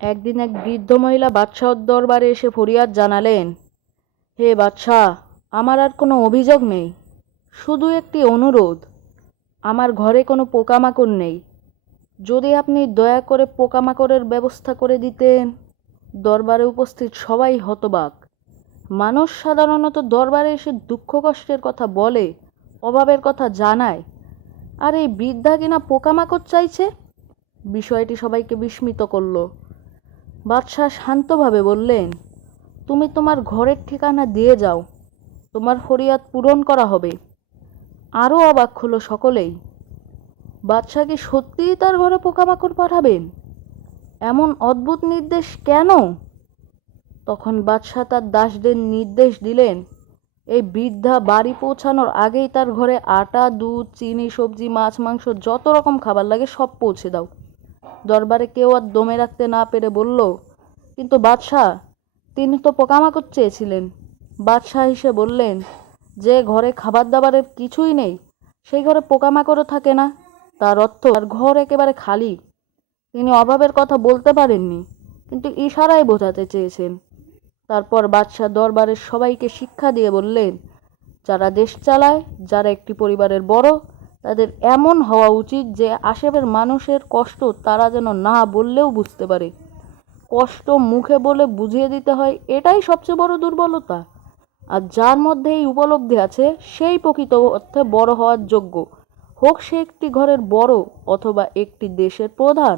একদিন এক বৃদ্ধ মহিলা বাদশাহর দরবারে এসে ফরিয়াদ জানালেন, হে বাদশাহ, আমার আর কোনো অভিযোগ নেই, শুধু একটি অনুরোধ, আমার ঘরে কোনো পোকামাকড় নেই। যদি আপনি দয়া করে পোকামাকড়ের ব্যবস্থা করে দিতেন, দরবারে উপস্থিত সবাই হতবাক। মানুষ সাধারণত দরবারে এসে দুঃখ কষ্টের কথা বলে, অভাবের কথা জানায়। আর এই বৃদ্ধা কিনা পোকামাকড় চাইছে? বিষয়টি সবাইকে বিস্মিত করল। বাদশাহ শান্তভাবে বললেন, তুমি তোমার ঘরের ঠিকানা দিয়ে যাও, তোমার ফরিয়াদ পূরণ করা হবে। আরও অবাক হলো সকলেই। বাদশাহ কি সত্যিই তার ঘরে পোকামাকড় পাঠাবেন? এমন অদ্ভুত নির্দেশ কেন? তখন বাদশাহ তার দাসদের নির্দেশ দিলেন, এই বৃদ্ধা বাড়ি পৌঁছানোর আগেই তার ঘরে আটা, দুধ, চিনি, সবজি, মাছ, মাংস, যত রকম খাবার লাগে সব পৌঁছে দাও। দরবারে কেউ আর দমে রাখতে না পেরে বলল কিন্তু বাদশাহ, তিনি তো পোকামাকড় চেয়েছিলেন। বাদশাহ এসে বললেন, যে ঘরে খাবার দাবারের কিছুই নেই, সেই ঘরে পোকামাকড়ও থাকে না। তার অর্থ আর ঘর একেবারে খালি। তিনি অভাবের কথা বলতে পারেননি, কিন্তু ইশারায় বোঝাতে চেয়েছেন। তারপর বাদশাহ দরবারের সবাইকে শিক্ষা দিয়ে বললেন, যারা দেশ চালায়, যারা একটি পরিবারের বড়, তাদের এমন হওয়া উচিত যে আশেপাশের মানুষের কষ্ট তারা যেন না বললেও বুঝতে পারে। কষ্ট মুখে বলে বুঝিয়ে দিতে হয়, এটাই সবচেয়ে বড় দুর্বলতা। আর যার মধ্যে এই উপলব্ধি আছে, সেই প্রকৃত অর্থে বড় হওয়ার যোগ্য। হোক সে একটি ঘরের বড় অথবা একটি দেশের প্রধান।